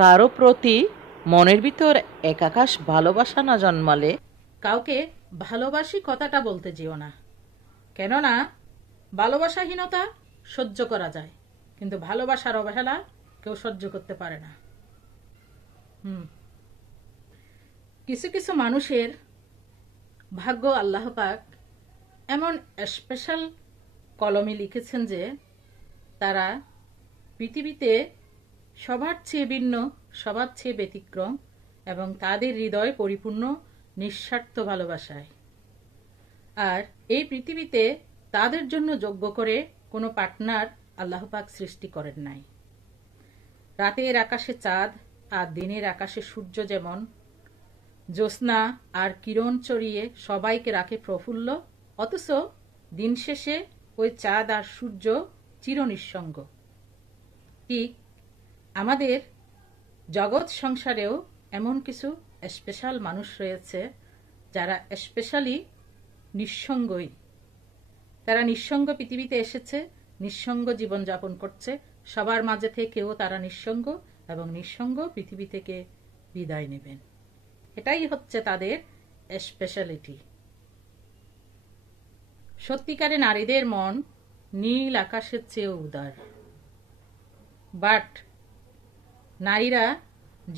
কারো প্রতি মনের ভিতর এক আকাশ ভালোবাসা না জন্মালে কাউকে ভালোবাসি কথাটা বলতে যেও না। কেননা ভালোবাসাহীনতা সহ্য করা যায়, কিন্তু ভালোবাসার অবহেলা কেউ সহ্য করতে পারে না। কিছু কিছু মানুষের ভাগ্য আল্লাহ পাক এমন স্পেশাল কলমে লিখেছেন যে তারা পৃথিবীতে সবার চেয়ে ভিন্ন, সবার চেয়ে ব্যতিক্রম, এবং তাদের হৃদয় পরিপূর্ণ নিঃস্বার্থ ভালোবাসায়। আর এই পৃথিবীতে তাদের জন্য যোগ্য করে কোনো পার্টনার আল্লাহ পাক সৃষ্টি করেন নাই। রাতের আকাশে চাঁদ আর দিনের আকাশে সূর্য যেমন জ্যোৎস্না আর কিরণ চড়িয়ে সবাইকে রাখে প্রফুল্ল, অথচ দিন শেষে ওই চাঁদ আর সূর্য চিরনিঃসঙ্গ। ঠিক আমাদের জগৎ সংসারেও এমন কিছু স্পেশাল মানুষ রয়েছে যারা স্পেশালি নিঃসঙ্গই। তারা নিঃসঙ্গ পৃথিবীতে এসেছে, নিঃসঙ্গ জীবনযাপন করছে, সবার মাঝে থেকেও তারা নিঃসঙ্গ, এবং নিঃসঙ্গ পৃথিবী থেকে বিদায় নেবেন। এটাই হচ্ছে তাদের স্পেশালিটি। সত্যিকারে নারীদের মন নীল আকাশের চেয়েও উদার। বাট নারীরা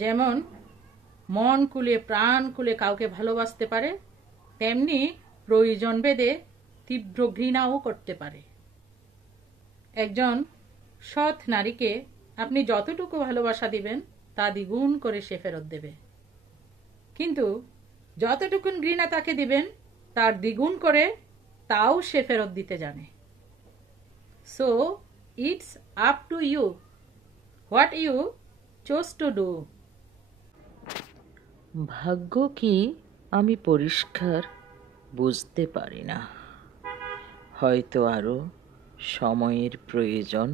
যেমন মন খুলে প্রাণ খুলে কাউকে ভালোবাসতে পারে, তেমনি প্রয়োজন ভেদে তীব্র ঘৃণাও করতে পারে। একজন সৎ নারীকে আপনি যতটুকু ভালোবাসা দিবেন তা দ্বিগুণ করে সে ফেরত দেবে, কিন্তু যতটুকু ঘৃণা তাকে দিবেন তার দ্বিগুণ করে তাও সে ফেরত দিতে জানে। So it's up to you what you choose to do. ভাগ্য কি আমি পরিষ্কার বুঝতে পারি না। হয়তো আরো সময়ের প্রয়োজন,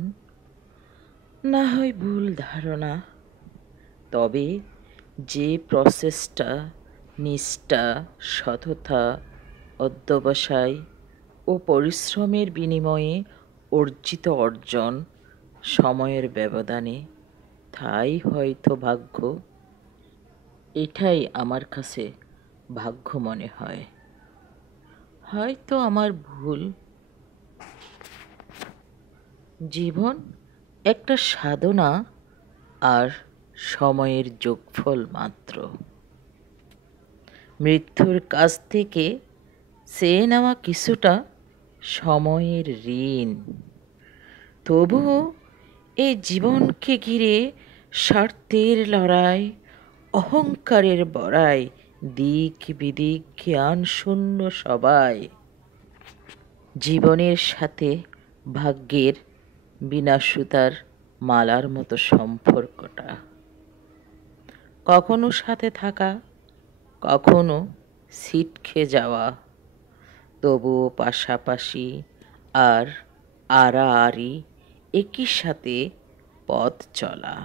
না হয় ভুল ধারণা। তবে যে প্রসেসটা নিষ্ঠা, সততা, অধ্যবসায় ও পরিশ্রমের বিনিময়ে অর্জিত অর্জন সময়ের ব্যবধানে, তাই হয়তো ভাগ্য। এটাই আমার কাছে ভাগ্য মনে হয়। হয়তো আমার ভুল। জীবন একটা সাধনা আর সময়ের যোগফল মাত্র। মৃত্যুর কাছ থেকে চেয়ে নেওয়া কিছুটা সময়ের ঋণ। তবুও এই জীবনকে ঘিরে স্বার্থের লড়াই, অহংকারের বড়াই, দিক বিদিক জ্ঞান শূন্য সবাই। জীবনের সাথে ভাগ্যের বিনা সুতার মালার মতো সম্পর্কটা। কখনো সাথে থাকা, কখনো ছিটকে যাওয়া, তবুও পাশাপাশি আর আড়াআড়ি একই সাথে পথ চলা।